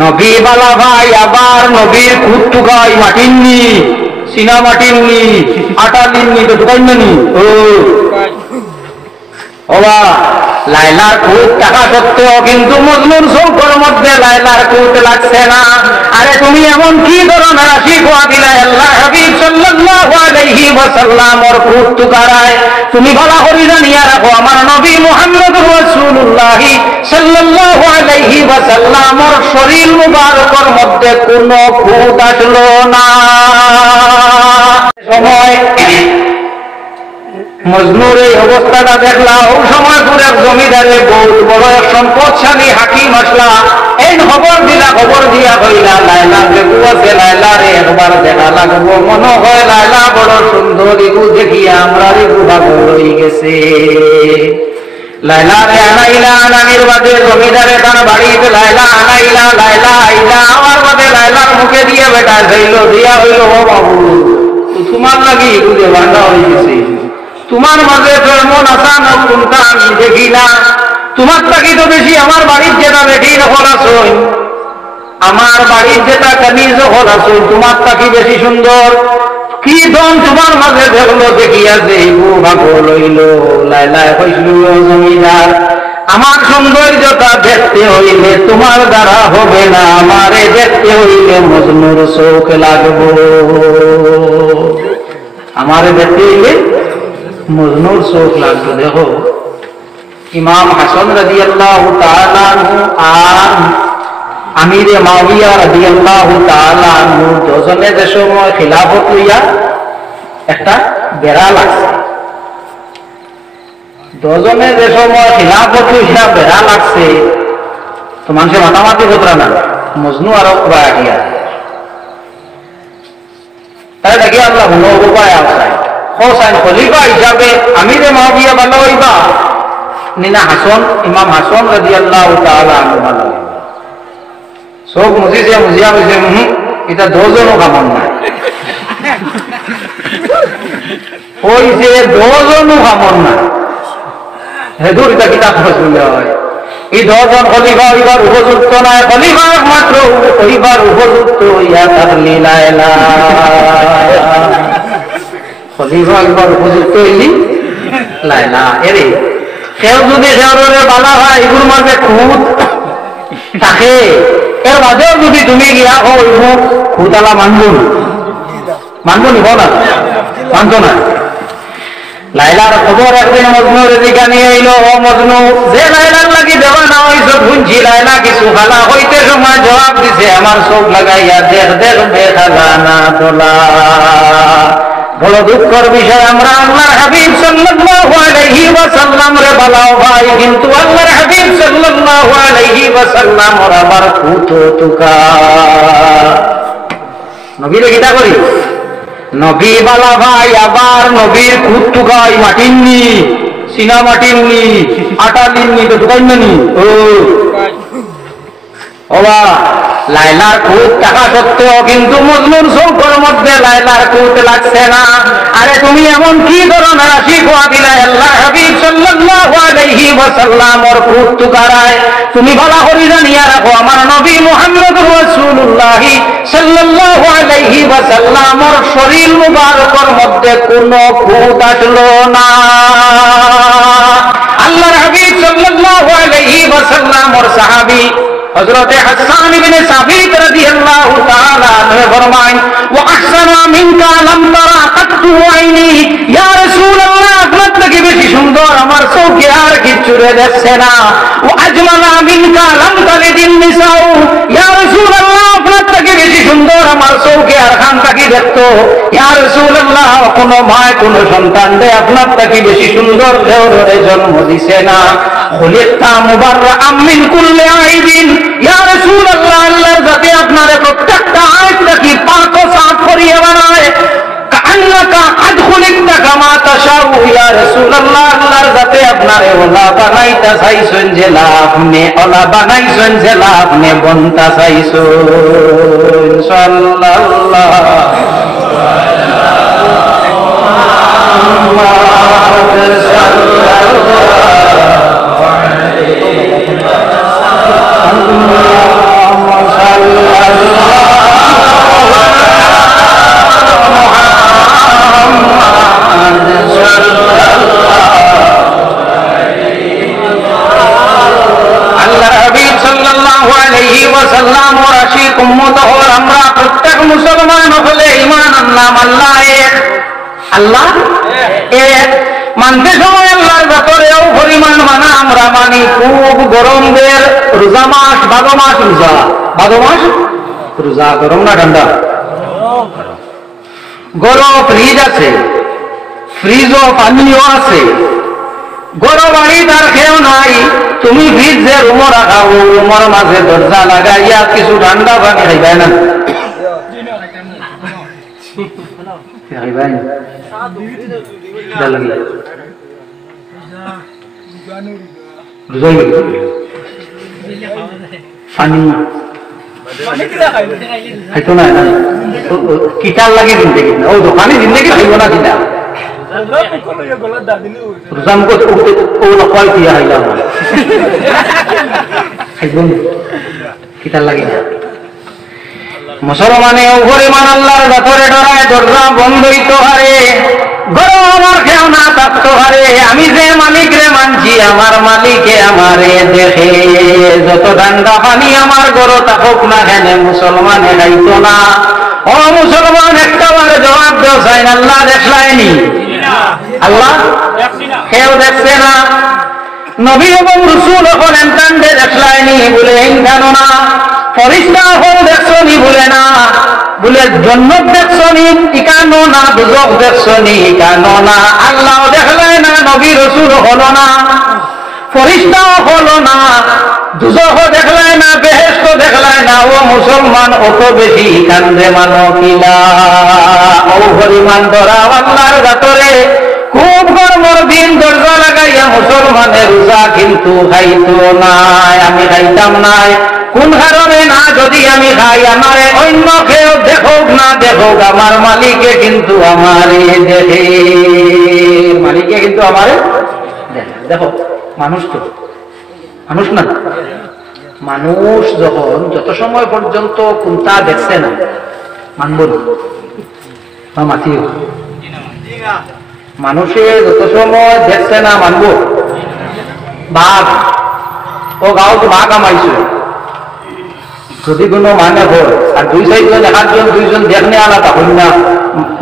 নবী বালা ভাই আবার নবীর খুদ টুকাই মাটিননি, সিনা মাটিননি, আটা দিননি তো টুকাই নি। ওবা লাইলার খুদ টাকা সত্ত্বেও কিন্তু মজনুর চৌকের মধ্যে লাইলার খুদ লাগছে না। আরে তুমি এমন কি ধরনের আশিক হওয়া দিলা আল্লাহ হাবিব সাল্লাল্লাহু আলাইহি ওয়াসাল্লামর খুদ টুকারায়। তুমি ভালো করে জানিয়া রাখো আমার নবী মুহাম্মদুর রাসূলুল্লাহ সাল্লাল্লাহু আলাইহি ওয়াসাল্লামর শরীর মুবারকের মধ্যে কোনো খুদ আসলো না। সময় মজনুর এই অবস্থাটা দেখলা, ওই সময় পুরো জমিদারে বহুত বড় এক সম্পদশালী হাকিম আসলা, এই খবর দিলা, খবর দিয়া হইলা লাইলা দেখু আছে, লাইলারে একবার দেখা লাগবো, মনে হয় লাইলা বড় সুন্দর, ইগু দেখিয়া আমরা ইগু ভাগল হয়ে গেছে। লাইলারে আনাইলা, আনানির বাদে জমিদারে তার বাড়িতে লাইলা আনাইলা, লাইলা আইলা আমার বাদে লাইলার মুখে দিয়ে বেটা যাইল, দিয়া হইল ও বাবু তোমার লাগি ইগু যে ভাঙা হয়ে গেছে, তোমার মাঝে তো এমন আসান কোনটা আমি দেখি না, তোমার থাকি তো বেশি আমার বাড়ির যেটা বেটি যখন আসই, আমার বাড়ির যেটা কানি যখন আসই তোমার থাকি বেশি সুন্দর, কি দম তোমার মাঝে দেখলো, দেখিয়া যে ভাগো লইল। লাইলায় হইল জমিদার আমার সৌন্দর্যটা দেখতে হইলে তোমার দ্বারা হবে না, আমারে দেখতে হইলে মজনুর চোখ লাগবো, আমারে দেখতে হইলে মজনুর চোখ লাগবে। দেখো ইমাম হাসান রাদিয়াল্লাহু তাআলা আনহু আর আমিরে মুআবিয়া রাদিয়াল্লাহু তাআলা আনহু দুজনে যে সময় খিলাফত লইয়া একটা বেড়া লাগছে, দুজনে যে সময় খিলাফত লইয়া বেড়া লাগছে তো মানুষের মাতামাতি কথা না, মজনু আর বাকিয়া তাই দেখি আল্লাহ কোনো উপায় আছে হোসেন খলিফা হিসাবে আমিরে মুআবিয়া ভালো হইবা নিনা হাসান, ইমাম হাসান রাদিয়াল্লাহু তাআলা আনহু ভালো হইবা। সব মুজিয়া মুজিয়া হইছে, এটা দুজনও কামন নাই হইছে, দুজনও কামন নাই, হেদুর এটা কিতাব শুনলে হয় এই দুজন খলিফা হইবার উপযুক্ত নাই, খলিফা একমাত্র হইবার উপযুক্ত ইয়া তাহলে লাইলা খলিফা একবার উপযুক্ত হইলি লাইলা। এরে কেউ যদি সেওরে বালা হয় এগুলোর মাঝে খুদ থাকে, এর মাঝেও যদি তুমি গিয়া হইব খুদালা মানবো নিব না, মানতো না। লাইলার খবর একদিন মজনুর এদিকে নিয়ে এলো, ও মজনু যে লাইলার লাগি দেওয়া না হইছ শুনছি, লাইলা কিছু খালা হইতে সময় জবাব দিছে আমার চোখ লাগাইয়া দেখ দেখ বেখালা না তোলা। বড় দুঃখের বিষয় আমরা আল্লাহর হাবিব সাল্লাল্লাহু আলাইহি ওয়াসাল্লাম রে বালাও ভাই, কিন্তু আল্লাহর হাবিব সাল্লাল্লাহু আলাইহি ওয়াসাল্লাম ওর আবার কুতো তুকা নবীরে কিতা করি, নবী বালা ভাই আবার নবীর খুদ টুকাই মাটিননি, সিনা মাটিননি, আটা দিননি তো টুকাই নি। ওবা লাইলার খুদ টাকা সত্ত্বেও কিন্তু মজনুর চৌকের মধ্যে লাইলার খুদ লাগছে না। আরে তুমি এমন কি ধরনের আশিক হওয়া দিলা আল্লাহ হাবিব সাল্লাল্লাহু আলাইহি ওয়াসাল্লামর খুদ টুকারায়। তুমি ভালো করে জানিয়া রাখো আমার নবী মুহাম্মদুর রাসূলুল্লাহ সাল্লাল্লাহু আলাইহি ওয়াসাল্লামর শরীর মুবারকের মধ্যে কোনো খুদ আসলো না। আল্লাহর হাবিব সাল্লাল্লাহু আলাইহি ওয়াসাল্লামর সাহাবী হযরতে হাসান ইবনে সাবিত রাদিয়াল্লাহু তাআলা আনহু ফরমায়, ওয়া আহসানা মিনকা লাম তারা কাত্তু আইনি, ইয়া রাসূলুল্লাহ আপনার থেকে বেশি সুন্দর আমার চোখে আর কিছু দেখছে না। ওয়া আজমালা মিনকা লাম তালিদিন নিসাউ, ইয়া রাসূলুল্লাহ আপনার থেকে বেশি সুন্দর আমার চোখে আর খান তাকি দেখতো। ইয়া রাসূলুল্লাহ কোনো মায় কোনো সন্তান দে আপনার থেকে বেশি সুন্দর দেওরে জন্ম দিছে না। খুলিকতা মুবাররাআম মিন কুল্লি আইবিন, ইয়া রাসূলুল্লাহ আল্লাহর জাতে আপনারে প্রত্যেকটা আয়াত নাকি পাক ও সাফ করিয়ে বানায়। কান্নাকা আদখুলিকতা কামা তাশাউ, ইয়া রাসূলুল্লাহ আল্লাহর জাতে আপনারে ওলা বানাইতা চাইছেন যে আপনি ওলা বানাইছেন যে আপনি বনতা চাইছেন। সাল্লাল্লাহু আলাইহি সাল্লাম ওর আশিক উম্মত হল আমরা প্রত্যেক মুসলমান হলে ঈমান আনলাম আল্লাহ এক, আল্লাহ এক। মানতে সময় আল্লাহর ব্যাপারেও পরিমাণ মানা আমরা মানি। খুব গরমদের রোজা মাস, ভাদর মাস রোজা, ভাদর মাস রোজা, গরম না ঠান্ডা? গরম ফ্রিজ আছে, ফ্রিজও পানিও আছে। গরম বাড়ি তার খেয়েও নাই, তুমি ফ্রিজ যে রুমো রাখা ও রুমের মাঝে দরজা লাগাইয়া কিছু ঠান্ডা পানি খাইবাই না? খাইবাই না? খাইতো না কিতার লাগে জিন্দগি, ও দোকানে জিন্দগি খাইব না কিনা মুসলমানে পরিমাণ আল্লাহর ব্যাপারে ডরায়, দরজা বন্ধ হইতে পারে, গরম আমার খেও না থাকতে পারে। আমি যে মালিক রে মানছি, আমার মালিকে আমারে দেখে। যত ঠান্ডা পানি আমার গরো থাকুক না কেন মুসলমানে খাইতো না। ও মুসলমান একটা বারে জবাব দেও চাই, আল্লাহ দেখলাইনি? আল্লাহ কেউ দেখছে না। নবী এবং রসুল এখন এনকান্ডে দেখলাইনি বলে জানো না। ফরিস্তা হল দেখছো নি বলে না, বলে জন্নত দেখছো নি ইকানো না, দুজক দেখছো নি ইকানো না। আল্লাহ দেখলাই না, নবী রসুল হলো না, ফরিস্তাও হলো না, দুজক দেখলাই না, বেহেশত দেখলাই না। ও মুসলমান অত বেশি কান্দে মানো কিলা? ও পরিমাণ ধরা আল্লাহর গাতরে খুব গরমের দিন দরজা লাগাইয়া মুসলমানের রোজা কিন্তু খাইতো নাই। আমি খাইতাম নাই কোন কারণে না? যদি আমি খাই আমারে অন্য কেউ দেখুক না দেখুক, আমার মালিকে কিন্তু আমারে দেখে, মালিকে কিন্তু আমারে দেখে। দেখো মানুষ তো মানুষ না, মানুষ যখন যত সময় পর্যন্ত কোনটা দেখছে না মানব না মাতিও, মানুষে যত সময় দেখছে না মানব। বাঘ ও গাঁও তো বাঘ আমাইছে, যদি কোনো মানে হয় আর দুই চারজন একজন দুইজন দেখনে আলাদা হই না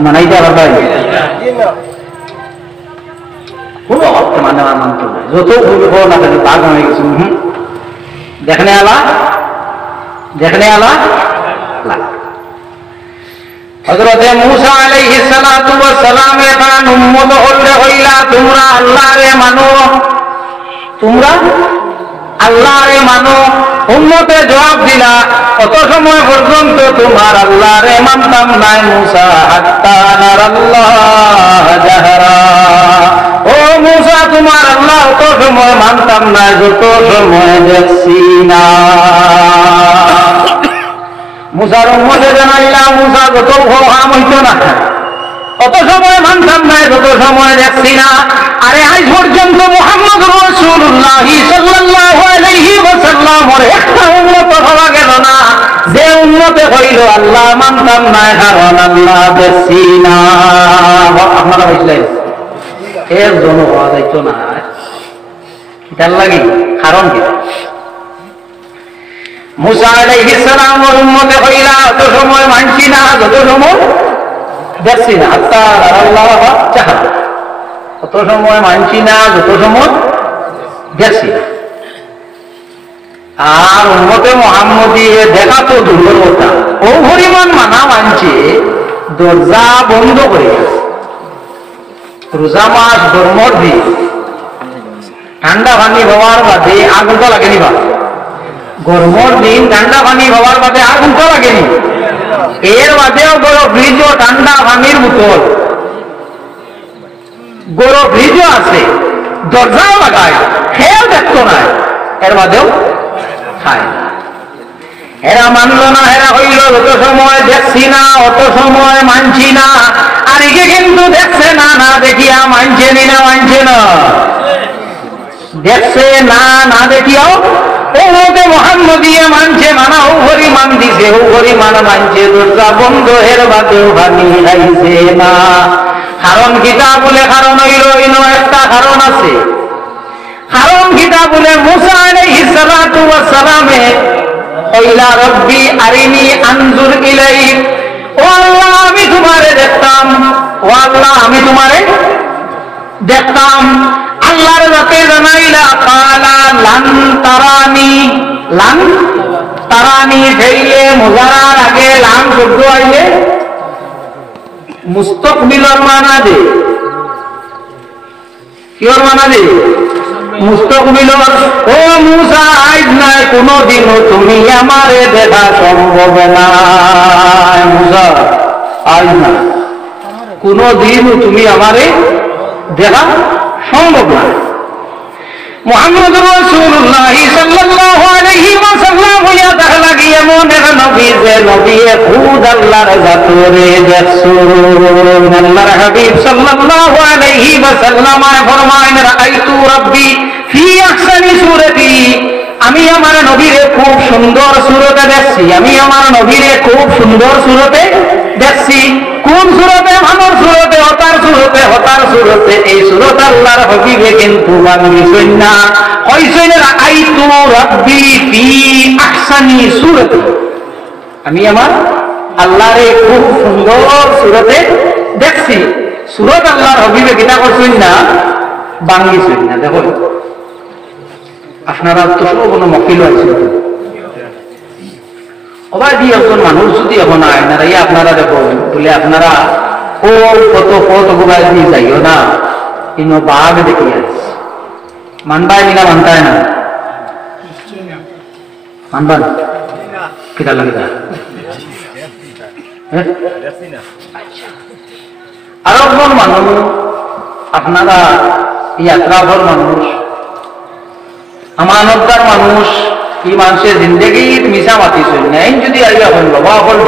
মানাইতে আলাদা কোনো অর্থে মানে মানত না। যত ভুল হো না কেন বাঘ হয়ে গেছে, দেখনে আলা দেখনে আলা। হযরতে মূসা আলাইহিস সালাতু ওয়াস সালাম এখান উম্মত হলে হইলা তোমরা আল্লাহরে মানো, তোমরা আল্লাহরে মানো। উম্মতে জবাব দিলা কত সময় পর্যন্ত তোমার আল্লাহরে মানতাম নাই মূসা? হাত্তা নারাল্লাহ জাহরা। ও মূসা তোমার আল্লাহ কত সময় মানতাম না যত সময় দেখছি না। মূসার উম্মতে জানাইলা মূসা যত হাম হইতো না অত সময় মানতাম না যত সময় দেখছি না। আরে আজ পর্যন্ত মুহাম্মদ রাসূলুল্লাহ সাল্লাল্লাহু আলাইহি ওয়াসাল্লামের একটা উম্মত হওয়া গেল না যে উম্মতে হইল আল্লাহ মানতাম না কারণ আল্লাহ দেখছি না। আপনারা বুঝলেন এর জন্য হওয়া যাইতো না, এটার লাগি কারণ কি? মূসা আলাইহিস সালামের উম্মতে হইলা অত সময় মানছি না যত সময় দেখছি না। হাত্তা আল্লাহ চাহা অত সময় মানছি না যত সময় দেখছি না। আর উম্মতে মুহাম্মদী দেখা তো দুর্বলতা, ও পরিমাণ মানা মানছে দরজা বন্ধ করে গেছে। রোজা মাস গরমর দিন ঠান্ডা পানি হওয়ার বাদে আগুনটা লাগেনি বা গরমর দিন ঠান্ডা পানি হওয়ার বাদে আগুনটা লাগেনি। এর বাদেও বড় ফ্রিজ ও ঠান্ডা পানির বোতল বড় ফ্রিজও আছে, দরজাও লাগায়, খেয়েও দেখতো না, এর বাদেও খায়। এরা মানল না, এরা হইল যত সময় দেখছি না অত সময় মানছি না। আর একে কিন্তু দেখছে না, না দেখিয়া মানছে নি না মানছে না, দেখছে না না দেখিয়াও ওকে মুহাম্মদিয়ে মানছে, মানা ও পরিমাণ দিছে, ও পরিমাণ মানছে। দরজা বন্ধ এর বাদেও পানি খাইছে না। কারণ কিতা বলে? কারণ হইল একটা কারণ আছে। কারণ কিতা বলে? মূসা আলাইহিস সালাতু ওয়াস সালামে কইলা রব্বি আরিনি আনজুর ইলাইক, ও আল্লাহ আমি তোমারে দেখতাম, ও আল্লাহ আমি তোমারে দেখতাম। আল্লাহর রাতে জানাইলা কালা লান তারানি, লান তারানি ফেইলে মুজারার আগে লান শব্দ আইলে মুস্তাকবিলের মানা দে, কিওর মানা দে? মুস্তাকবিলের। ও মুসা আইজ নাই কোনদিনও তুমি আমারে দেখা সম্ভব না, মুসা আইজ না কোনদিনও তুমি আমারে দেখা সম্ভব না। মুহাম্মদুর রাসূলুল্লাহ সাল্লাল্লাহু আলাইহি ওয়াসাল্লাম হইয়া তাহলা গিয়ে এমন এক নবী যে নবী খুদ আল্লাহর জাতরে দেখছুন। আল্লাহর হাবিব সাল্লাল্লাহু আলাইহি ওয়াসাল্লাম ফরমায়েন রাআইতু রাব্বি ফি আহসানি সূরাতি, আমি আমার নবীরে খুব সুন্দর সূরতে দেখছি, আমি আমার নবীরে খুব সুন্দর সূরতে দেখছি। কোন সূরতে? মানব সূরতে, হতার সূরতে, হতার সূরতে। এই সূরত আল্লাহর হাবিবে কিন্তু বাংলিছেন না, কইছেন রাআইতু রাব্বি ফি আহসানি সূরাতি, আমি আমার আল্লাহরে খুব সুন্দর সূরতে দেখছি। সূরত আল্লাহর হাবিবে কিনা করছেন না, বাংলিছেন না। দেখো আপনারা তো কোনো মকিল আছে, অবাই দিয়ে একজন মানুষ যদি এখন আয় না আপনারা দেখো বলে আপনারা ও কত কত গোবাই দিয়ে যাইও না, ইনো বাঘ দেখি আছে, মানবাই নিনা মানতায় না, মানবান কিটা লাগে না। আর একজন মানুষ আপনারা ইয়াত্রাভর মানুষ, আমানতদার মানুষ, এই মানুষের জিন্দগি মিশা মাতিছেন না, এই যদি আইয়া হল বাবা হল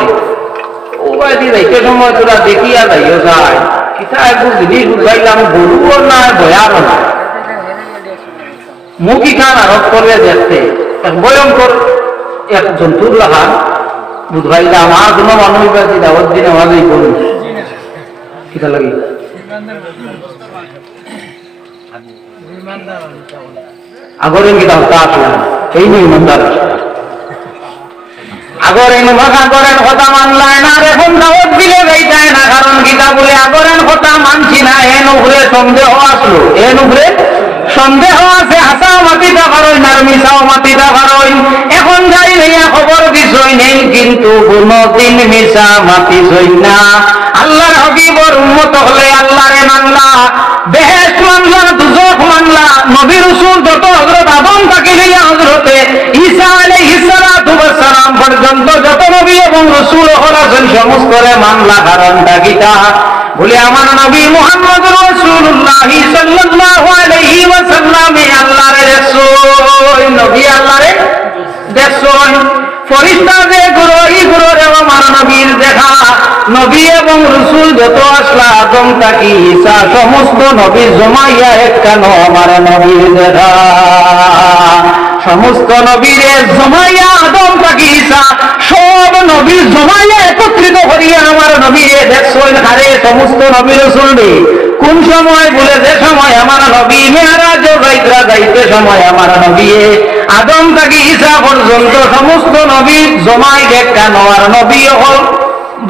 ও বাড়ি যাইতে সময় তোরা দেখিয়া যাইও যায় কিতা একটু জিনিস বুঝাইলাম, গরুও না বয়ারও না, মুখি খান আরোপ করলে দেখতে এক ভয়ঙ্কর এক জন্তুর লাহান বুঝাইলাম। আর কোনো মানুষ বাড়ি দাওয়াত দিন আমাদের বলুন কিতা লাগে আগরেন কিতা হতা আসলাম এই নিয়ে ইমানদার আগরেন আগরেন কথা মানলায় না, আর এখন দাওয়াত দিলে যাইতায় না, কারণ গীতা বলে আগরেন কথা মানছি না, এন উপরে সন্দেহ আসলো, এন উপরে সন্দেহ আছে, হাসাও মাতিটা পারইন আর মিশাও মাতিটা পারইন। এখন যাই হইয়া খবর দিছই নেই, কিন্তু কোনদিন মিশা মাতিছই না। আল্লাহর হাবিবর উম্মত হলে আল্লাহরে মানলা, বেহেশত মানলা, দুজখ মানলা, নবী রাসূল যত হযরত আদম থেকে লইয়া হযরতে ঈসা আলাইহিস সালাতু ওয়াস সালাম পর্যন্ত যত নবী এবং রাসূল আছেন সমস্তরে মানলা। কারণটা কিটা বলে আমার নবী মুহাম্মদুর রাসূলুল্লাহ সাল্লাল্লাহু আলাইহি ওয়াসাল্লাম আল্লাহর রাসূল, নবী আল্লাহর রাসূল। ফেরেশতা যে গুরুই গুরুরে আমার নবীর দেখা, নবী এবং রাসূল যত আসলা আদম থেকে ঈসা সমস্ত নবী জমাইয়া একখানো আমার নবীর দেখা, সমস্ত নবীরে জমাইয়া আদম থেকে ঈসা সব নবী জমাইয়া একত্রিত করিয়া আমার নবীরে দেখছেন। আরে সমস্ত নবী রাসূল কোন সময় বলে যে সময় আমার নবী মেরাজ যাইতে সময় আমার নবী আদম থেকে ঈসা পর্যন্ত সমস্ত নবী জমাই দেখানো, আর নবী হল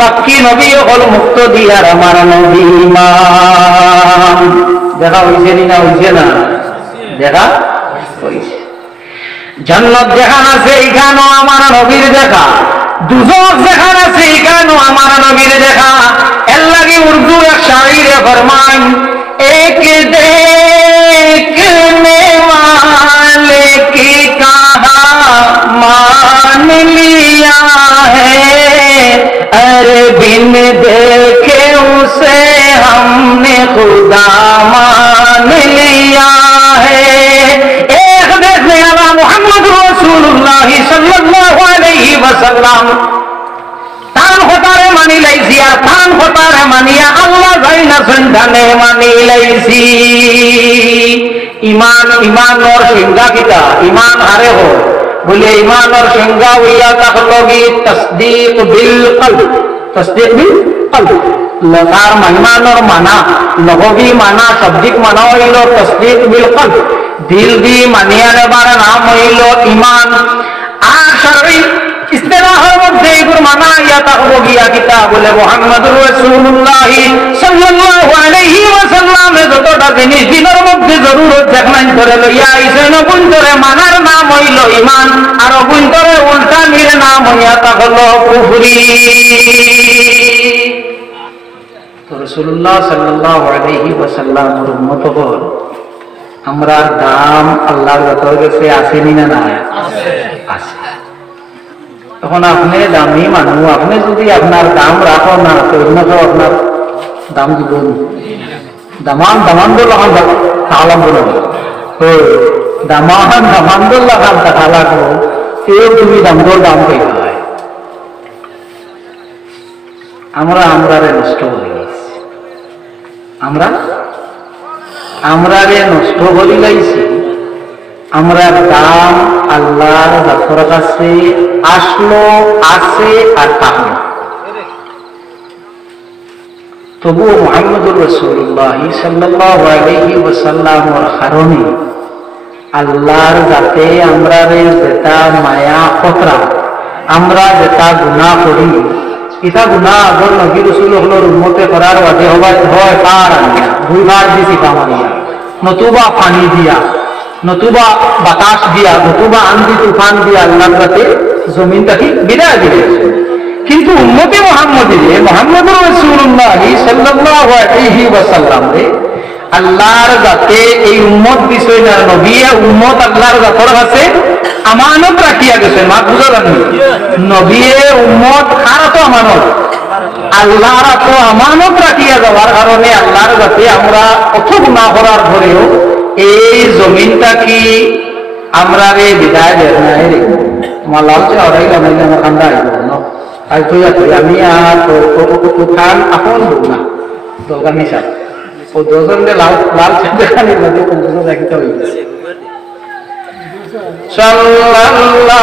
বাকি নবী হল মুক্ত দিয়ার আমার নবী ইমাম। দেখা হয়েছে না? হয়েছে না? দেখা হয়েছে। জান্নাত যেখানে আছে এইখানেও আমার নবীর দেখা, দুজখ যেখানে আছে এইখানেও আমার নবীর দেখা। এর লাগি উর্দু এক শায়রে ফরমান, এক দেখনে वाले की कहा मान लिया है, अरे बिन देखे उसे हमने खुदा मान लिया है। एक देखने वाला मोहम्मद रसूलुल्लाह सल्लल्लाहु अलैहि वसल्लम तान होतारे मानी लाइसी, আর তান হোতারে মানিয়া আল্লাহ যাই না সন্ধানে মানি লাইছি। ইমান ইমানর সংজ্ঞা কিতা? ইমান হারে হো বলে ইমানর সংজ্ঞা হইয়া তাকলগি তসদীক বিল কলব, তসদীক বিল কলব। লতার ইমানর মানা লহবি মানা শাব্দিক মানা হইল তসদীক বিল কলব, দিল দি মানিয়া নেবার নাম হইল ইমান। আর শারঈ ইস্তিলাহের মধ্যে এগুলো মানা ইয়া তাকবো গিয়া কিতাব বলে মুহাম্মদুর রাসূলুল্লাহ সাল্লাল্লাহু আলাইহি ওয়াসাল্লাম যতটা জিনিস দিনের মধ্যে জরুরত দেখলেন ধরে লইয়া আইছেন বুনতরে মানার নাম হইল ঈমান আর বুনতরে উল্টা নির নাম হইয়া তা হলো কুফরি। তো রাসূলুল্লাহ সাল্লাল্লাহু আলাইহি ওয়াসাল্লামের উম্মত হল আমরা দাম আল্লাহর কাছে আসেনি না নাই? আছে। এখন আপনি দামি মানুষ, আপনি যদি আপনার দাম রাখো না তো অন্যকেও আপনার দাম দিব দামান দোল্লা খান তাহলাম বলো দামান দোল্লা খান তাহলা করো কেউ তুমি দাম পেয়ে হয়। আমরা নষ্ট হয়ে গেছি, আমরা নষ্ট করে লাইছি। আমরা দাম আল্লাহর জাতের কাছে আসলো, আছে আর থাকলো। তবুও মুহাম্মদুর রাসূলুল্লাহ সাল্লাল্লাহু আলাইহি ওয়াসাল্লামের কারণে আল্লাহর জাতে আমরা যেটা মায়া খতরা, আমরা যেটা গুনাহ করি, এটা গুনাহ আগর নবী রাসূলুল্লাহর উম্মতে করার বাদে হয় পার আনিয়া দুইবার দিছি কামারিয়া, নতুবা পানি দিয়া, নতুবা বাতাস দিয়া, নতুবা আন্ধি তুফান দিয়া আল্লাহর জাতে জমিনটাকে বিদায় দিয়েছে। কিন্তু উম্মতে মুহাম্মদুর রাসূলুল্লাহ সাল্লাল্লাহু আলাইহি ওয়াসাল্লাম রে আল্লাহর জাতে এই উম্মত বিষয় না, নবী উম্মত আল্লাহর জাতের কাছে আমানত রাখিয়া গেছে। মা বুঝা জানি নবী উম্মত কার তো আমানত, আল্লাহর তো আমানত রাখিয়া যাওয়ার কারণে আল্লাহর জাতে আমরা অত গুনাহ করার পরেও এই জমিনটা কি আমরা রে বিদায় দেয় না রে তোমার লালচে অরাই লাগাইলে আমার কান্দা আইব না আজ তুই আমি আর খান আপন দেব না দরকার নেই স্যার ও দুজন লাল চেখানি মধ্যে কোনো দেখিতে হইবে। সাল্লাল্লাহু আলা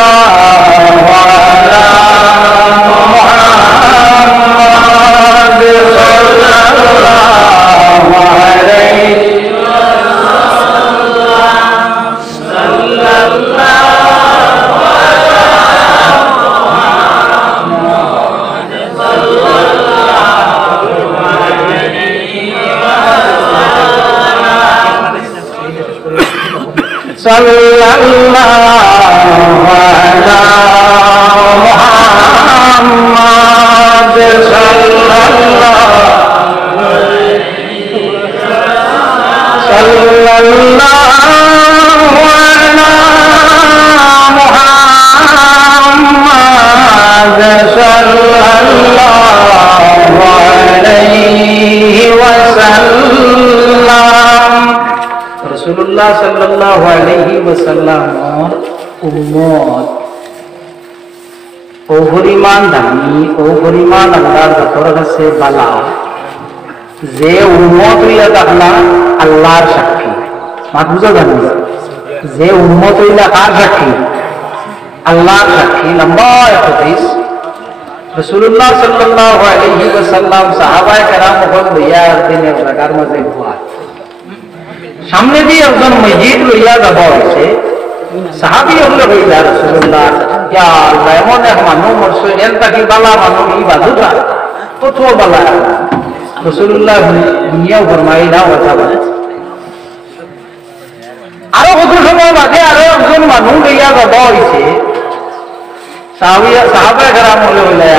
মুহাম্মাদ সাল্লাল্লাহু আলাইহি sallallahu ala Muhammad sallallahu ala Muhammad sallallahu alaihi wasallam। রাসূলুল্লাহ সাল্লাল্লাহু আলাইহি ওয়াসাল্লামের উম্মত ও পরিমাণ দামি, ও পরিমাণ আল্লাহর জাতের কাছে বালা যে উম্মত হইয়া থাকলা আল্লাহর সাক্ষী। মা বুঝা জানি যে উম্মত হইলা কার সাক্ষী? আল্লাহর সাক্ষী। লম্বা হাদিস রাসূলুল্লাহ সাল্লাল্লাহু আলাইহি ওয়াসাল্লাম সাহাবায়ে কেরাম হল লইয়া দিনের জায়গার মাঝে ঘুয়া সামনে দিয়ে একজন মসজিদ লইয়া যাব হয়েছে। সাহাবী হল হইলা রাসূলুল্লাহ ইয়া আল্লাহ এমন এক মানুষ মরছে এর তাকি বালা মানুষ ই বাজুটা কত বালা। রাসূলুল্লাহ দুনিয়াও ফরমাইলা কথা বলে আরো কত সময় বাদে আরো একজন মানুষ লইয়া যাব হয়েছে। সাহাবায়ে কেরাম হল হইলা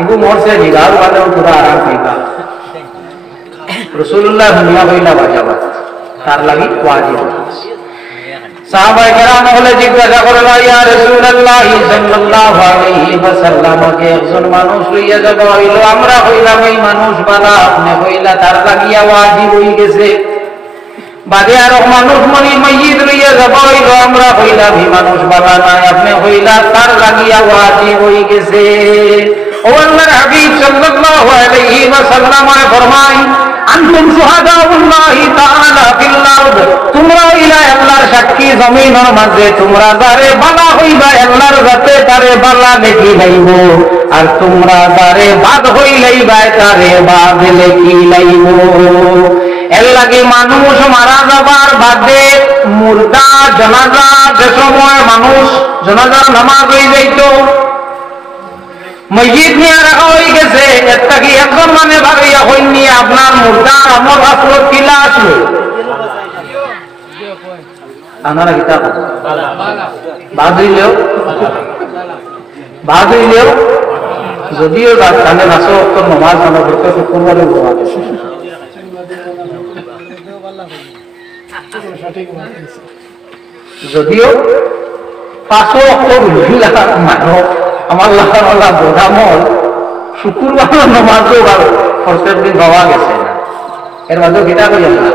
ইগু মরছে নিগাল বালে পুরা আরাম পাইবা। রাসূলুল্লাহ দুনিয়া হইলা বাজাবা তার লাগি ওয়াজিব। সাহাবায়ে কেরাম হলে জিজ্ঞাসা করল ইয়া রাসূলুল্লাহ সাল্লাল্লাহু আলাইহি ওয়াসাল্লাম কে একজন মানুষ লইয়া যাব হইল, আমরা হইলাম এই মানুষ বালা, আপনি হইলা তার লাগিয়া ওয়াজিব হই গেছে। বাদে আর মানুষ মাইয়িত লইয়া যাব হইল, আমরা হইলাম এই মানুষ বালা নাই, আপনি হইলা তার লাগিয়া ওয়াজিব হই গেছে। ও আল্লাহর হাবিব সাল্লাল্লাহু আলাইহি ওয়াসাল্লাম ফরমায় আনতুম শুহাদাউল্লাহি তাআলা ফিল আরদ, তোমরা হইলা আল্লাহর সাক্ষী জমিনের মাঝে, তোমরা যারে বালা হইবা আল্লাহর জাতে তারে বালা নেকি লাইব, আর তোমরা যারে বাদ হইলাইবা তারে বাদ নেকি লাইব। এর লাগে মানুষ মারা যাবার বাদে মুর্দা জানাজা, যে সময় মানুষ জানাজার নামাজ হয়ে যাইত, মসজিদ নিয়ে রাখা হয়ে গেছে, এর থেকে একজন মানে ভাবিয়া হইনি আপনার মুর্দার আমল আসলো কিলা আসলো আপনারা কিতাব বাদ হইলেও যদিও কানে নাচো তো নমাজ মনে করতে শুক্রবারে হওয়া গেছে, যদিও 500 অক্টোবর মানুষ আমার লাগানোলা বোধামল শুক্রবার নমাজও প্রত্যেক দিন হওয়া গেছে না, এর মাঝেও কিতা করি না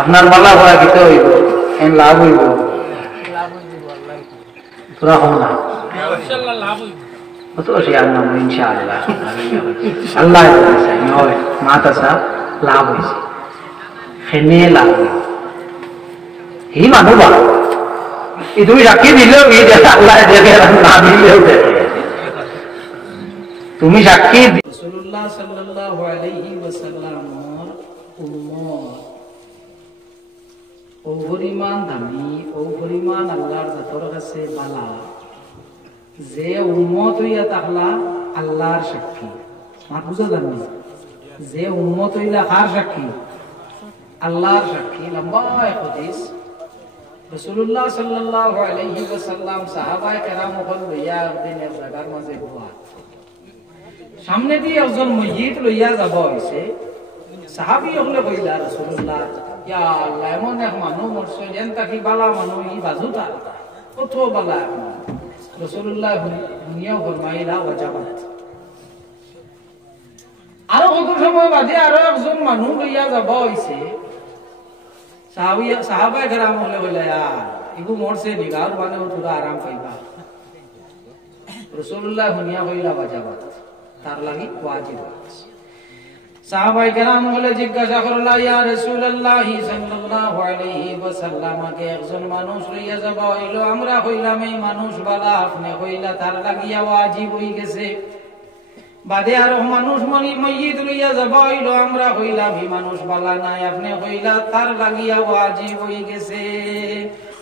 আপনার মালা হওয়া গীতে হইব এন লাভ হইব তোরা হো না ইনশাআল্লাহ আল্লাহ মাতাসা লাভ হয়েছে খেনে লাভ হইব হি মানুষ ভালো তুমি সাক্ষী দিলেও আল্লাহ দেখে না দিলেও দেখে তুমি সাক্ষী রাসূলুল্লাহ সাল্লাল্লাহু আলাইহি ওয়াসাল্লামের উম্মত ও পরিমাণ দামি, ও পরিমাণ আল্লাহর জাতর কাছে বালা, যে উম্মত হইয়া তাহলা আল্লাহর সাক্ষী। মাত বুঝা জানি যে উম্মত হইলা কার সাক্ষী? আল্লাহর সাক্ষী। লম্বা এক হাদিস রাসূলুল্লাহ সাল্লাল্লাহু আলাইহি ওয়াসাল্লাম সাহাবায়ে কেরাম হল লইয়া একদিনের জায়গার মাঝে ঘুরা, সামনে দিয়ে একজন মসজিদ লইয়া যাব হইছে, সাহাবী হলে কইলা রাসূলুল্লাহ ইয়া আল্লাহ এমন এক মানুষ মরছে যেন তাকি বালা মানুষ ই বাজুতা কত বালা। রাসূলুল্লাহ দুনিয়া ফরমাইলা ওয়াজাবাত। আরো কত সময় বাদে আরো একজন মানুষ লইয়া যাব হইছে, সাহাবায়ে কেরাম হলে বলে ইগু মরছে নিগার মানে তোরা আরাম পাইবা। রাসূলুল্লাহ দুনিয়া কইলা ওয়াজাবাত, তার লাগি ওয়াজিব আছে। সাহাবায়ে কেরাম বলে জিজ্ঞাসা করলা ইয়া রাসূলুল্লাহ সাল্লাল্লাহু আলাইহি ওয়াসাল্লাম কে একজন মানুষ লইয়া যাব হইলো, আমরা কইলাম এই মানুষ বালা, আপনি কইলা তার লাগিয়া ওয়াজিব হই গেছে। বাদে আর মানুষ মসজিদ লইয়া যাব হইলো, আমরা কইলাম এই মানুষ বালা নাই, আপনি কইলা তার লাগিয়া ওয়াজিব হই গেছে।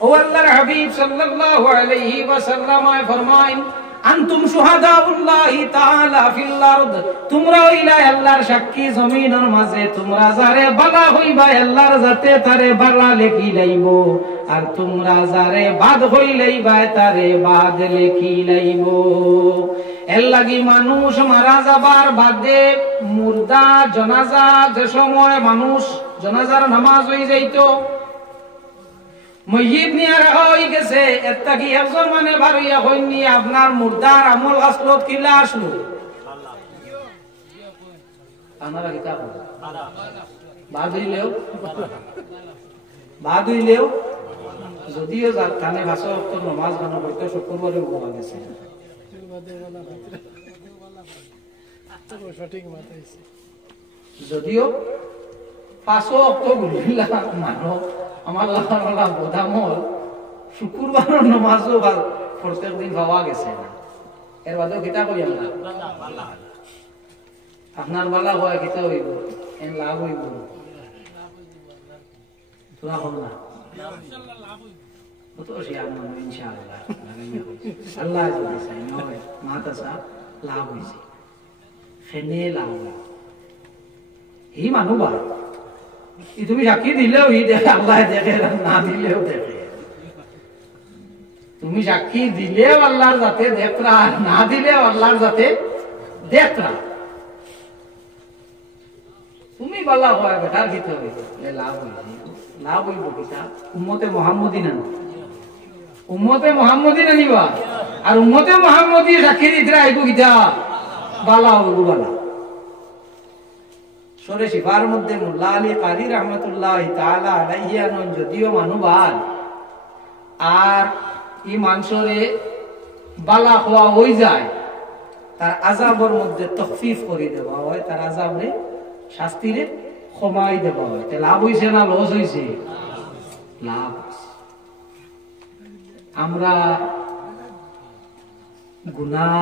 ও আল্লাহর হাবিব সাল্লাল্লাহু আলাইহি ওয়াসাল্লাম ফরমায়েন আনতুম শুহাদাউল্লাহি তাআলা ফিল আরদ, তোমরা হইলা আল্লাহর সাক্ষী জমিনের মাঝে, তোমরা যারে বালা হইবা আল্লাহর জাতে তারে বালা লেখি লাইব, আর তোমরা যারে বাদ হইলাইবা তারে বাদ লেখি লাইব। এর লাগি মানুষ মারা যাবার বাদে মুর্দা জানাজা, যে সময় মানুষ জানাজার নামাজ হই যাইতো, মসজিদ নিয়ে রাখা হয়ে গেছে, এর থেকে একজন মানে ভাবিয়া হইনি আপনার মুর্দার আমল আসলো কিলা আসলো বাদ হইলেও যদিও যার কানে ভাষা নমাজ গানো হইতে শুক্রবারে বলা গেছে, যদিও 500 অক্টোবর মানুষ আমার বোধামল শুক্রবারের নমাজও প্রত্যেক দিন পাওয়া গেছে না, এর বাদেও কিতা কই আমরা আপনার বালা হয় কিতা হইব এন লাভ হইব তোরা হল না ইনশাআল্লাহ আল্লাহ যদি চাই নয় মাতাসা লাভ হয়েছে খেনে লাভ এই মানুষ বা তুমি সাক্ষী দিলেও ই দেখে আল্লাহ দেখে, না দিলেও দেখে। তুমি সাক্ষী দিলেও আল্লাহর যাতে দেখরা, না দিলেও আল্লাহর যাতে দেখরা। তুমি বলা হয় বেটার দিতে হবে লাভ হইবে, লাভ হইব কিতা উম্মতে মুহাম্মদী না, উম্মতে মুহাম্মদী না নিবা, আর উম্মতে মুহাম্মদী সাক্ষী দিতে আইব কিতা বালা হইব বালা। সরে শিফার মধ্যে মোল্লা আলী কারি রহমতুল্লাহ তাআলা আলাইহি আনন যদিও মানুবাদ আর ই মানুষরে বালা হওয়া হয়ে যায়, তার আযাবের মধ্যে তখফিফ করে দেওয়া হয়, তার আযাবরে শাস্তিরে কমাই দেওয়া হয়। তে লাভ হইছে না লস হইছে? লাভ হইছে। আমরা গুনাহ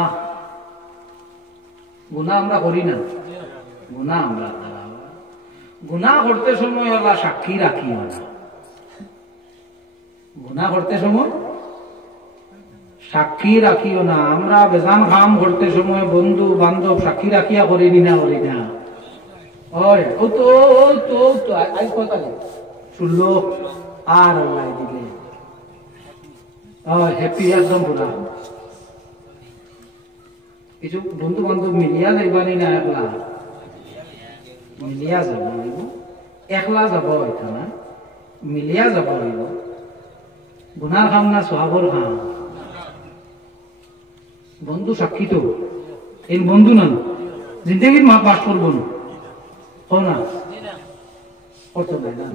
আমরা করি না, গুনাহ আমরা গুনাহ করতে সময় আল্লাহ সাক্ষী রাখিও না। গুনাহ করতে সময় সাক্ষী রাখিও না। আমরা বেজান কাম করতে সময় বন্ধু বান্ধব সাক্ষী রাখিয়া করি না ওই ও তো আজ কত শুনলো আর আল্লাহ দিলে হ্যাপি একদম পুরা। কিছু বন্ধু বান্ধব মিলিয়া যাইবানি না একলা মিলিয়া যাব লাগিব, একলা যাব হইতো না, মিলিয়া যাব লাগিব। গুনার খাম না সোহাবর খাম, বন্ধু সাক্ষী তো এই বন্ধু না জিন্দগির মা পাস করবো না করতে পারে না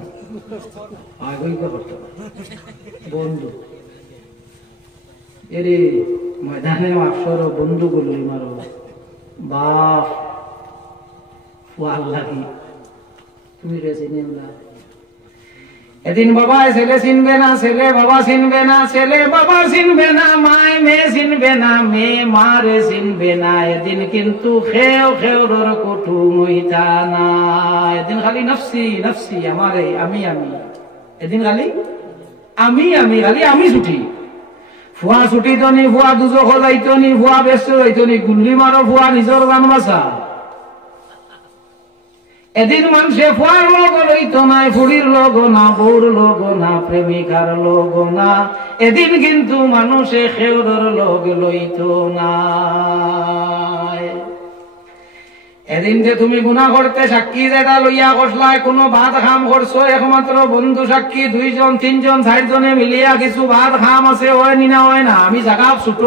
করতে বন্ধু এরে ময়দানে আসর বন্ধু করলি মারো বাপ লাগি তুমি রেসে নিমলা। এদিন বাবা ছেলে চিনবে না, ছেলে বাবা চিনবে না, ছেলে বাবা চিনবে না, মায় মেয়ে চিনবে না, মেয়ে মারে চিনবে না। এদিন কিন্তু খেও খেওর কুটুম হইতা না। এদিন খালি নফসি নফসি আমারে আমি আমি, এদিন খালি আমি আমি খালি আমি ছুটি। ফুয়া ছুটি তো নি, ফুয়া দুজখ যাইতো নি, ফুয়া ব্যস্ত যাইতো নি, গুল্লি মারো ফুয়া নিজর গান বাসা। এদিন মানুষে ফুয়ার লোক লইতো না, ফুড়ির লোক না, বউর লোক না, প্রেমিকার লোক না। এদিন কিন্তু মানুষে খেউরের লোক লইতো না। এদিন যে তুমি গুনাহ করতে সাক্ষী যেটা লইয়া কষলায়, কোনো ভাত খাম করছো একমাত্র বন্ধু সাক্ষী, 2 জন 3 জন 4 জনে মিলিয়া কিছু ভাত খাম আছে হয় নি না হয় না। আমি জাগা ছোট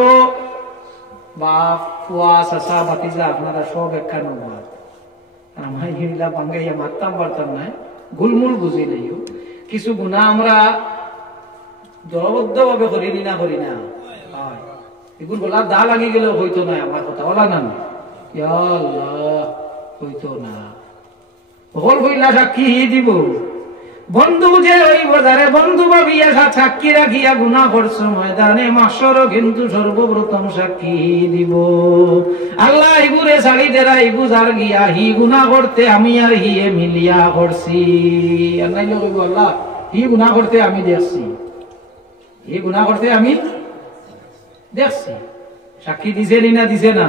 বাপ ফুয়া চাচা ভাতিজা আপনারা সব একখানো ভাত আমার হিলা বাঙ্গাইয়া মারতাম পারতাম না, গুলমুল বুঝি নাই। কিছু গুনাহ আমরা দলবদ্ধ ভাবে করি না এগুলো গলা দা লাগি গেলেও হইতো না। আমার কথা বলা না হইতো না। হল হইলা সাক্ষী দিব বন্ধু যে ওই বাজারে বন্ধু ভাবিয়া সাক্ষী রাখিয়া গুনাহ করছো, ময়দানে মাসরও কিন্তু সর্বপ্রথম সাক্ষী দিব আল্লাহ। ইগুরে ছাড়ি দেরা ইগু যার গিয়া হি গুনাহ করতে আমি আর হিয়ে মিলিয়া করছি। আল্লাহ হি গুনাহ করতে আমি দেখছি, হি গুনাহ করতে আমি দেখছি। সাক্ষী দিছে না দিছে না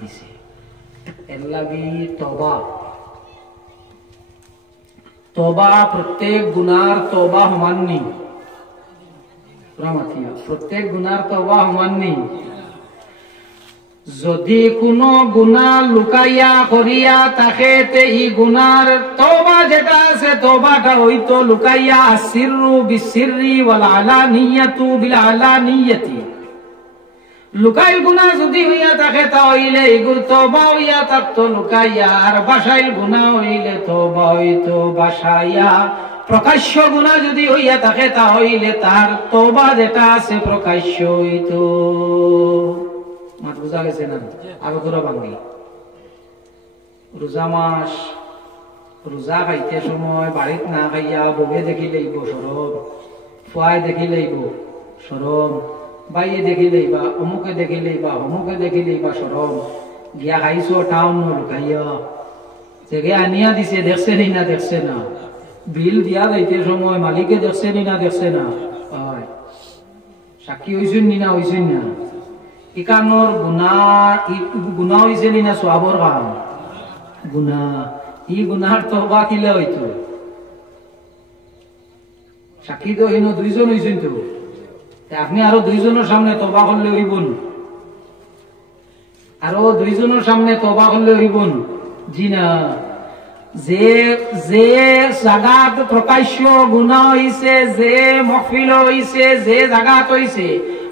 দিছে। এর লাগি তওবা তওবা প্রত্যেক গুনার তওবা সমাননি, প্রত্যেক গুনার তওবা সমাননি। যদি কোনো গুনাহ লুকাইয়া করিয়া তাকে এই গুনার তওবা যেটা আছে তওবাটা হইতো লুকাইয়া আসিররু বিসিররি ওয়াল আলানিয়াতু বিল আলানিয়াতি। লুকাইল গুনাহ যদি হইয়া থাকে তাহলে এগুলো তওবা হইয়া থাকতো লুকাইয়া, আর বাসাইল গুনাহ হইলে তওবা হইতো বাসাইয়া। প্রকাশ্য গুনাহ যদি হইয়া থাকে তাহলে তার তওবা যেটা আছে প্রকাশ্য হইতো। মাত বুঝা গেছে না? আরো ধরা ভাঙ্গি। রোজা মাস, রোজা খাইতে সময় বাড়িত না খাইয়া বউয়ে দেখি লইব সরম, ফুয়ায় দেখি লইব সরম, বাইয়ে দেখি লইবা, অমুকে দেখি লইবা, অমুকে দেখি লইবা সরম। গিয়া খাইছো টাউন লুকাইয়া, জেগে আনিয়া দিছে দেখছে নি না দেখছে না, বিল দিয়া যাইতে সময় মালিকে দেখছে নি না দেখছে না, সাক্ষী হইছেন নি না হইছেন না, ইকানোর গুনাহ হইছে নি না সওয়াবর কাম গুনাহ। ই গুনাহর তওবা কিলা হইতো? সাক্ষী তো হিনো 2 জন হইছেন তো, আপনি আরো 2 জনের সামনে তওবা করলে হইবন, আরো 2 জনের সামনে তওবা করলে হইবন? জি না। যে যে জায়গাত প্রকাশ্য গুনাহ হইছে, যে মাহফিল হইছে, যে জায়গাত হইছে,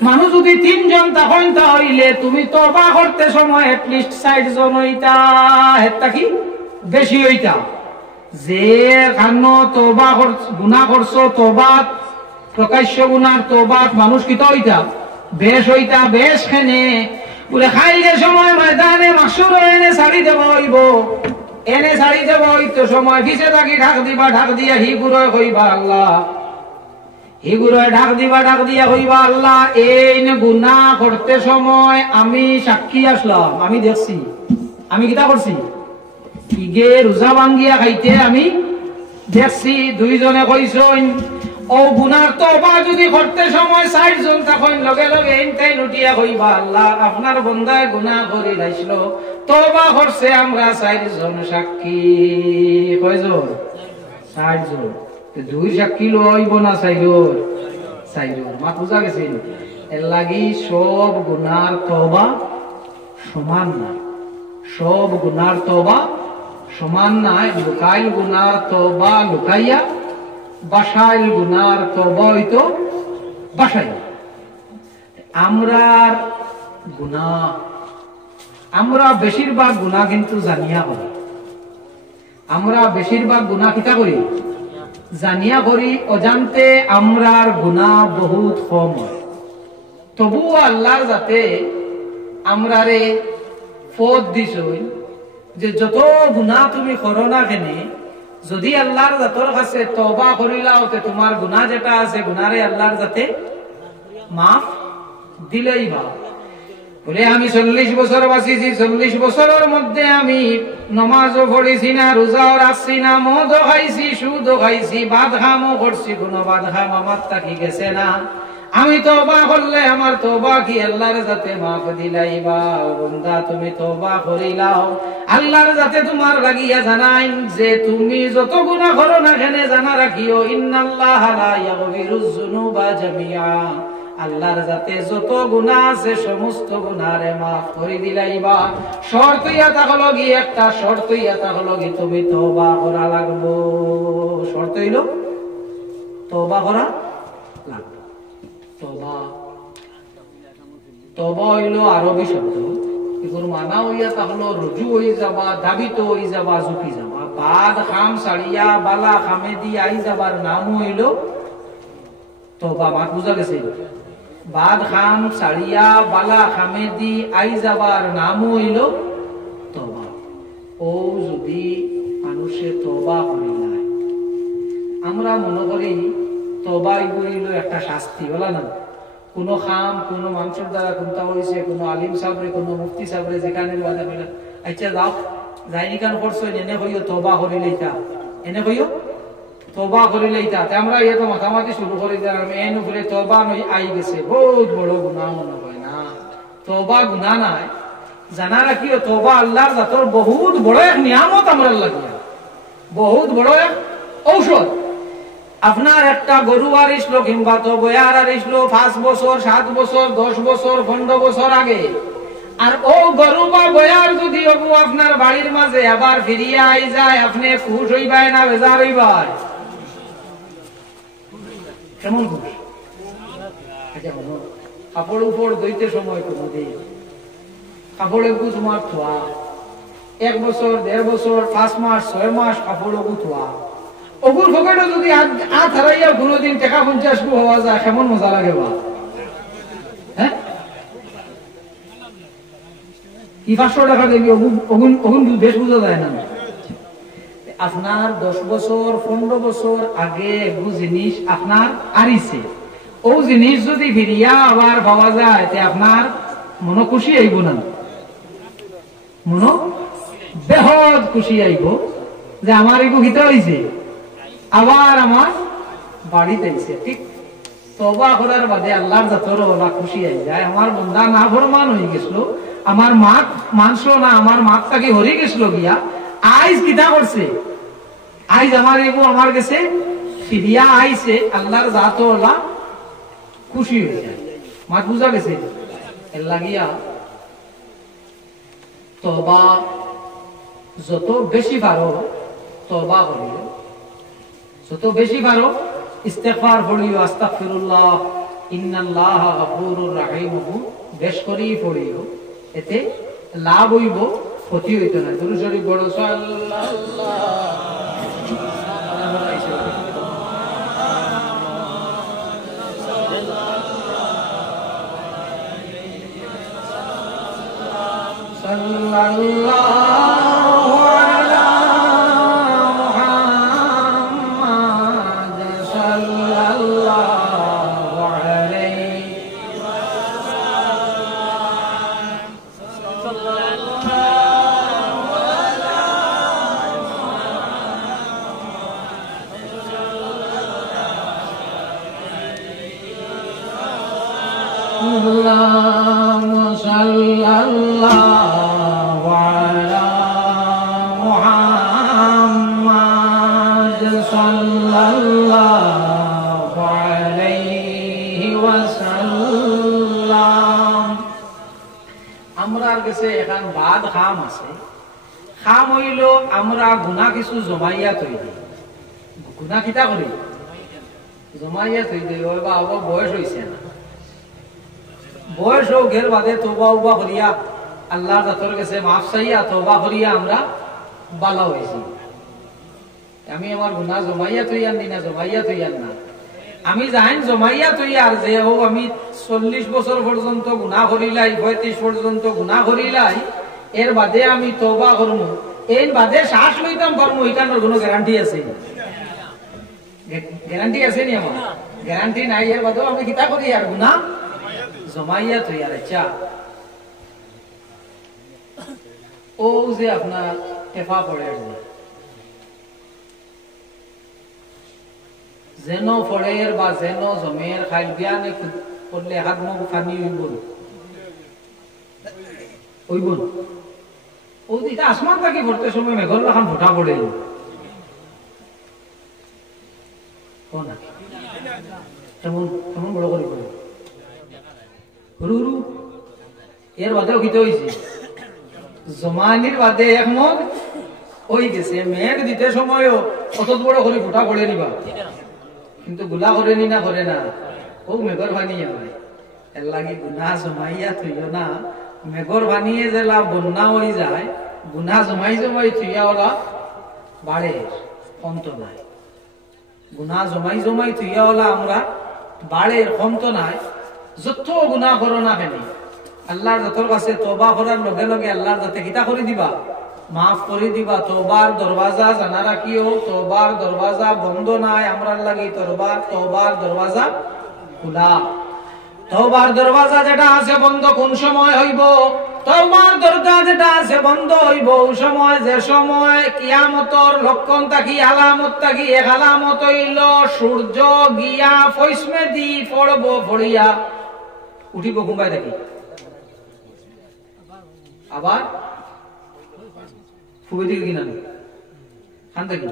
মানুষ যদি 3 জন তখন তাহলে তুমি তওবা করতে সময় এটলিস্ট 60 জন হইতা, হেতা কি বেশি হইতা। যে কান্ন তওবা গুনাহ করছো, তওবাত প্রকাশ্য গুনার তওবাত মানুষ কি হইতা বেশ হইতা, বেশ খেনে বলে খাইলে সময় ময়দানে মাসুর এনে ছাড়ি দেব হইব, এনে ছাড়ি দেব হইতো সময় ভিসে থাকি ঢাক দিবা, ঢাক দিয়া হিগুরয় হইবা আল্লাহ, হিগুরয় ঢাক দিবা, ঢাক দিয়া হইবা আল্লাহ। এই গুনাহ করতে সময় আমি সাক্ষী আসলাম, আমি দেখছি, আমি কিতা করছি, ইগে রোজা ভাঙ্গিয়া খাইতে আমি দেখছি দুইজনে কইছেন ও গুনার তওবা যদি করতে সময় 60 জন তখন লগে লগে এনতেই লুটিয়া কইবা আল্লাহ আপনার বান্দায় গুনাহ করি রাইছিল তওবা করছে আমরা 60 জন সাক্ষী কয়জন 60 জন দুই সাক্ষী লইব না 4 জন মা বুঝা গেছে এর লাগি সব গুনার তওবা সমান না সব গুনার তওবা সমান না লুকাইল গুনার তওবা লুকাইয়া বাসাইল গুনার তওবা হইতো বাসাইয়া আমরা বেশিরভাগ গুনাহ কিন্তু জানিয়া করি আমরা বেশিরভাগ গুনাহ কিতা করি জানিয়া করি অজান্তে আমরার গুনাহ বহুত কম হয় তবুও আল্লাহর যাতে আমরারে ফত দিছই যে যত গুনাহ তুমি করো না কেনে যদি আল্লাহর জাতর কাছে তওবা করিলাও তে তোমার গুনাহ যেটা আছে গুনারে আল্লাহর যাতে মাফ দিলেই বা বলে আমি 40 বছর বাঁচিছি 40 বছরের মধ্যে আমি নামাজও পড়েছি না রোজাও রাখছি না মদও খাইছি সুদও খাইছি বাদ খামও করছি কোনো বাদ খাম আমার তাকি গেছে না আমি তওবা করলে আমার তওবা কি আল্লাহর যাতে মাফ দিলাইবা ও বান্দা তুমি তওবা করিলাও আল্লাহর যাতে তোমার লাগিয়া জানাইন যে তুমি যত গুনাহ করো না কেনে জানা রাখিও ইন্নাল্লাহা লা ইয়াগফিরুজ যুনুবা জামিআ আল্লাহর যাতে যত গুনাহ আছে সমস্ত গুনাহরে মাফ করে দিলাইবা শর্ত ইয়া হলো কি একটা শর্ত ইয়া হলো কি তুমি তওবা করা লাগবো শর্ত হইলো তওবা করা লাগবে তওবা হইলো আরবি শব্দ এগুলোর মানা হইয়া তাহলে রুজু হয়ে যাবা দাবিত হয়ে যাবা ঝুঁকি যাবা বাদ খাম সারিয়া বালা খামে দি আই যাবার নাম হইলো তওবা মাত বুঝা গেছে বাদ খাম সারিয়া বালা খামে দি আই যাবার নাম হইলো তওবা ও যদি মানুষে তওবা করে না আমরা মনে করি তওবা হইলো একটা শাস্তি বলা না কোন খাম কোন মানুষের দ্বারা কোনটা হয়েছে কোন আলিম সাহেবরে কোন মুফতি সাহেবরে যেখানে বাধা পেলে আচ্ছা যাও যাইনি কেন করছো এনে কইও তওবা করিলেইতা এনে কইও তওবা করিলেইতা তে আমরা ইয়ে তো মাথামাতি শুরু করে দিলাম এন উপরে তওবা নই আই গেছে বহুত বড় গুনাহ মনে হয় না তওবা গুনাহ নাই জানা রাখিও তওবা আল্লাহর জাতর বহুত বড় এক নিয়ামত আমরা লাগিয়া বহুত বড় এক ঔষধ আপনার একটা গরু আরিসলো কিংবা তো বয়ার আরিসলো 5 বছর 7 বছর 10 বছর 15 বছর আগে আর ও গরু বা বয়ার যদি অবু আপনার বাড়ির মাঝে আবার ফিরিয়া আই যায় আপনি খুশ হইবাই না বেজার হইবাই কেমন খুশ কাপড় উপর দইতে সময় কোনো দিই কাপড়ে তোমার থোয়া 1 বছর 1.5 বছর 5 মাস 6 মাস কাপড় থোয়া অগুর ফকেটে যদি হাত হারাইয়া কোনোদিন টাকা 50 হওয়া যায় কেমন মজা লাগে বা হ্যাঁ কি 500 টাকা দেবি অগুন বেশ বোঝা যায় না আপনার 10 বছর 15 বছর আগে এগু জিনিস আপনার আরিছে ও জিনিস যদি ফিরিয়া আবার পাওয়া যায় তে আপনার মনে খুশি আইব না মনে বেহদ খুশি আইব যে আমার এগু হিতে হয়েছে আবার আমার বাড়িতে এসে ঠিক তওবা করার বাদে আল্লাহর জাতর ওলা খুশি হয়ে যায় আমার বান্দা না ফরমান হয়ে গেছিল আমার মাত মানছো না আমার মাত তাকে হরে গেছিল গিয়া আইজ কিতা করছে আইজ আমার এগো আমার কাছে ফিরিয়া আইছে আল্লাহর জাতর ওলা খুশি হয়ে যায় মাত বুঝা গেছে এর লাগিয়া তওবা যত বেশি পারো তওবা করিও যত বেশি পারো ইস্তেগফার পড়িও আস্তাগফিরুল্লাহ ইন্নাল্লাহা গফুরুর রহিম বেশ করি পড়িও এতে লাভ হইব ক্ষতি হইতো না দুরূদ শরীফ বড় সাল্লাল্লাহু আমরার কাছে এখন বাদ খাম আছে। খাম হইল আমরা গুনাহ কিছু জমাইয়া তৈরি, গুনাহ কিতা করি জমাইয়া তৈরি। ওই বা বয়স হয়েছে না, বয়স হোক এর বাদে তওবা উবা করিয়া আল্লাহর জাতর কাছে মাফ চাইয়া তওবা করিয়া আমরা ভালো হয়েছি। আমি আমার গুনাহ জমাইয়া তৈয়ার দিনা জমাইয়া তৈয়ার না, আমি জানেন জমাইয়া তৈয়ার যে হোক আমি 40 বছর পর্যন্ত গুনাহ করিলাই, 35 পর্যন্ত গুনাহ করিলাই, এর বাদে আমি তওবা করবো, এর বাদে শ্বাস লইতাম করবো, এখানের কোনো গ্যারান্টি আছে? গ্যারান্টি আছে নি? আমার গ্যারান্টি নাই। এর বাদেও আমি কিতা করি আর গুনাহ জমাইয়া তৈয়ার। আচ্ছা, ও যে আপনার টেফা পড়ে যেন ফড়ের বা যেন জমের খাইল বিয়ানে করলে হাত মুখ পানি হইব হইব। ও এটা আসমান থাকি পড়তে সময় মেঘর লাখান ফোটা পড়ে না, তেমন তেমন বড় করে পড়ে হুরু হুরু। এর বাদেও কিতে হয়েছে জমানির বাদে এক মগ হয়ে গেছে। মেঘ দিতে সময়ও অত বড় করে ফোটা পড়ে নিবা, কিন্তু গুলা করে নি না করে না, ও মেঘর বানিয়ে হয়। এর লাগে গুনাহ জমাইয়া থইও না, মেঘর বানিয়ে জেলা বন্যা হয়ে যায়, গুনাহ জমাই জমাই থইয়া ওরা বাড়ে কমত নাই। গুনাহ জমাই জমাই থইয়া ওলা আমরা বাড়ের কমত নাই। যত গুনাহ করো না কেন আল্লাহর যতর কাছে তওবা করার লগে লগে আল্লাহর যাতে কিতা করে দিবা, মাফ করে দিবা। তওবার দরওয়াজা জানা রাখিও, তওবার দরওয়াজা বন্ধ নাই, আমরার লাগি তওবার দরওয়াজা খোলা। তওবার দরওয়াজা যেটা আছে বন্ধ কোন সময় হইব? তওবার দরজা যেটা আছে বন্ধ হইব ওই সময়, যে সময় কিয়ামতের লক্ষণ থাকি আলামত থাকি। এক আলামত হইল সূর্য গিয়া পশ্চিমে দি পড়ব, পড়িয়া উঠিব ঘুমাই থাকি, আবার ফুবে দিকে কিনা খান থাকি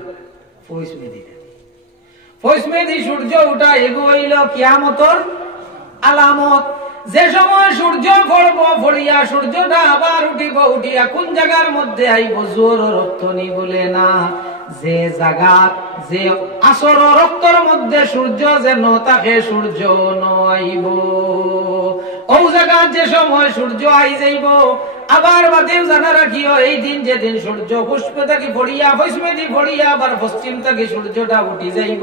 পশ্চিমে দি সূর্য উঠা, এগো হইল কিয়ামতের আলামত। যে সময় সূর্য পড়ব, পড়িয়া সূর্যটা আবার উঠিব, উঠিয়া কোন জায়গার মধ্যে আইব? জোর রক্তনি বলে না, যে জায়গা যে আসর রক্তর মধ্যে সূর্য যেন তাকে সূর্য নইব, ও জায়গা যে সময় সূর্য আই যাইব। আবার বাদেও জানা রাখিও এই দিন যেদিন সূর্য পুষ্পে থাকি পড়িয়া পশ্চিমে দি পড়িয়া আবার পশ্চিম থাকি সূর্যটা উঠি যাইব,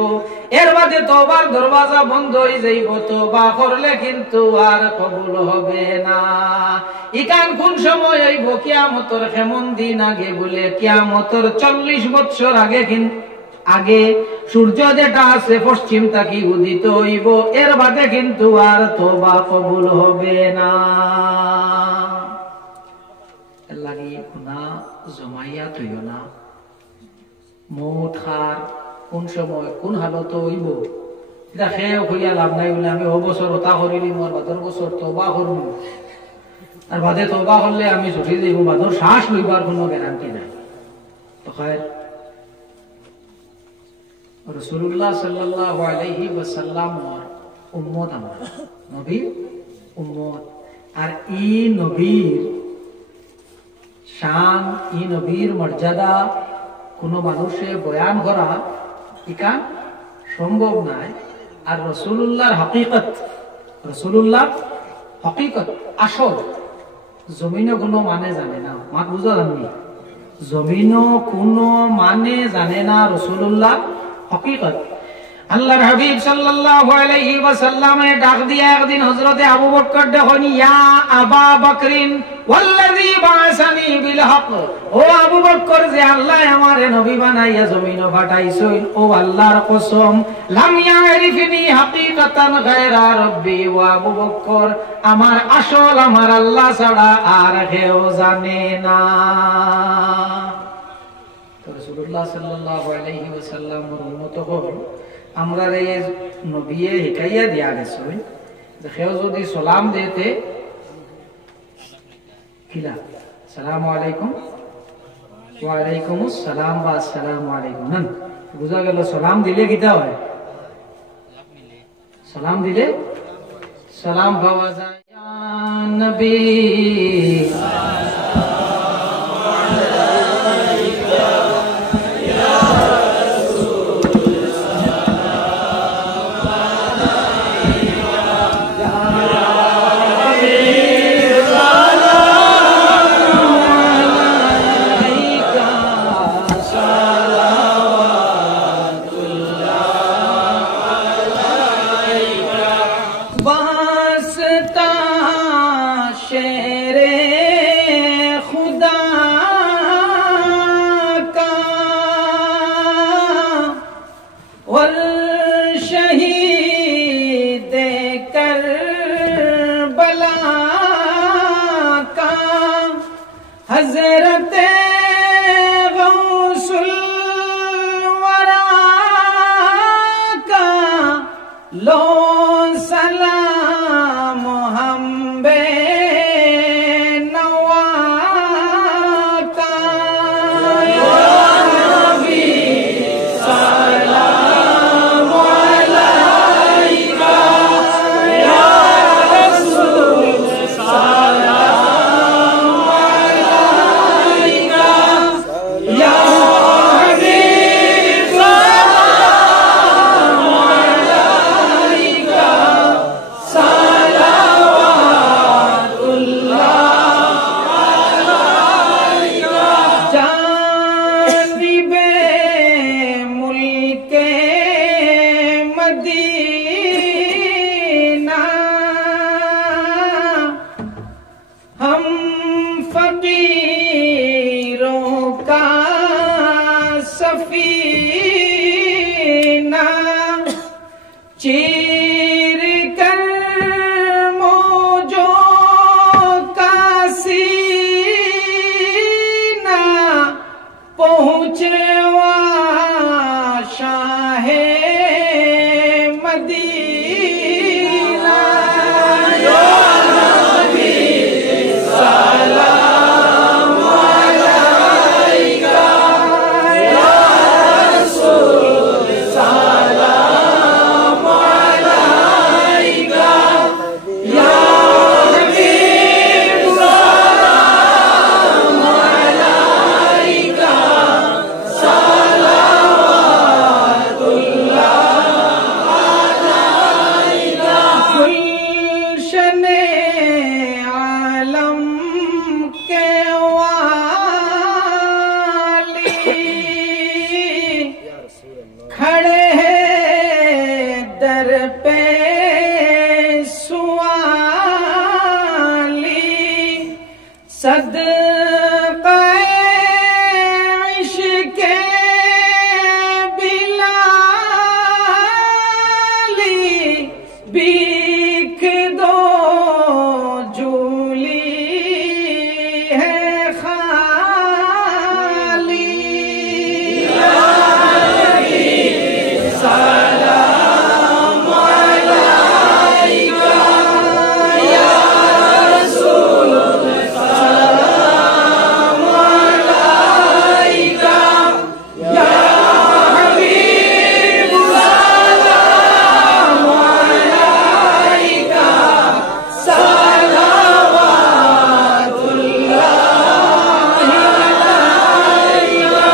এর বাদে তওবার দরওয়াজা বন্ধ হয়ে যাইব। তওবা করলে কিন্তু আর কবুল হবে না। ইকান কোন সময় হইব? কিয়ামতের কেমন দিন আগে বলে কিয়ামতের 40 বছর আগে, আগে সূর্য যেটা আছে পশ্চিম থাকি উদিত হইব, এর বাদে কিন্তু আর তওবা কবুল হবে না। লাগি গুনাহ জমাইয়া তৈও না। মৌত খার কোন সময় কোন হালত হইব এটা খেয়ে হইয়া লাভ নাই বলে আমি ও বছর ওটা করিলি, মোর বাদর বছর তওবা করব, আর বাদে তওবা করলে আমি ছুটি যাইব, বাদর শ্বাস লইবার কোনো গ্যারান্টি নাই। তো খায়ের রাসূলুল্লাহ সাল্লাল্লাহু আলাইহি ওয়াসাল্লাম উম্মত, আমরা নবীর উম্মত। আর ই নবীর শান, ই নবীর মর্যাদা কোন মানুষে বয়ান করা ইকান সম্ভব নাই। আর রাসূলুল্লাহর হকিকত, রাসূলুল্লাহর হকিকত আসল জমিনে কোনো মানে জানে না। মাত বুঝা জানি? জমিনও কোনো মানে জানে না রাসূলুল্লাহ হকিকত। আল্লাহর হাবিব সাল্লাল্লাহু আলাইহি ওয়াসাল্লামে ডাক দিয়া একদিন হযরতে আবু বকর দেখুন, ইয়া আবা বকরিন ওয়াল্লাযী বাআসানি বিল হক, ও আবু বকর যে আল্লাহ আমারে নবী বানাইয়া জমিন পাঠাইছেন, ও আল্লাহর কসম, লাম ইয়ারিফনি হাকিকাতান গায়রা রাব্বি, ও আবু বকর আমার আসল আমার আল্লাহ ছাড়া আর কেউ জানে না। তো রাসূলুল্লাহ সাল্লাল্লাহু আলাইহি ওয়াসাল্লামের উম্মত হল আমরা এই নবীয়ে হিকাইয়া দিয়া গেছে যে কেউ যদি সালাম দিতে কিলা সালামু আলাইকুম ওয়া আলাইকুমুস সালাম বা আসসালামু আলাইকুম, না বুঝা গেল? সালাম দিলে কিটা হয়? সালাম দিলে সালাম পাওয়া যায়। ইয়া নবী हजरत गौसुल वरा का लो सलाम हम बे नवा का या नबी सलाम अलैका या रसूल सलाम अलैका या हबीब सलाम अलैका जानिबे मुल्के मदीना हम फकीरों का सफीना चीर कर मौजों का सीना पहुँचवा शाहे मदीना या नबी सलाम अलैका या रसूल सलाम अलैका या हबीब सलाम अलैका गुलशने आलम के वाली खड़े हैं दर पे सुआली सदक़े इश्क़े बिलाली भीख दो जूली है खाली या नबी सलाम अलैका या रसूल सलाम अलैका या हबीब सलाम अलैका सलावतुल्लाहि अलैका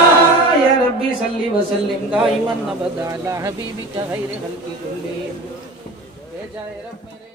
या रब्बी सल्ली व सल्लिम दाइमन अबदा अला हबीबिका खैर खल्क़ि कुल्लिहिम। भेजा है रब मेरे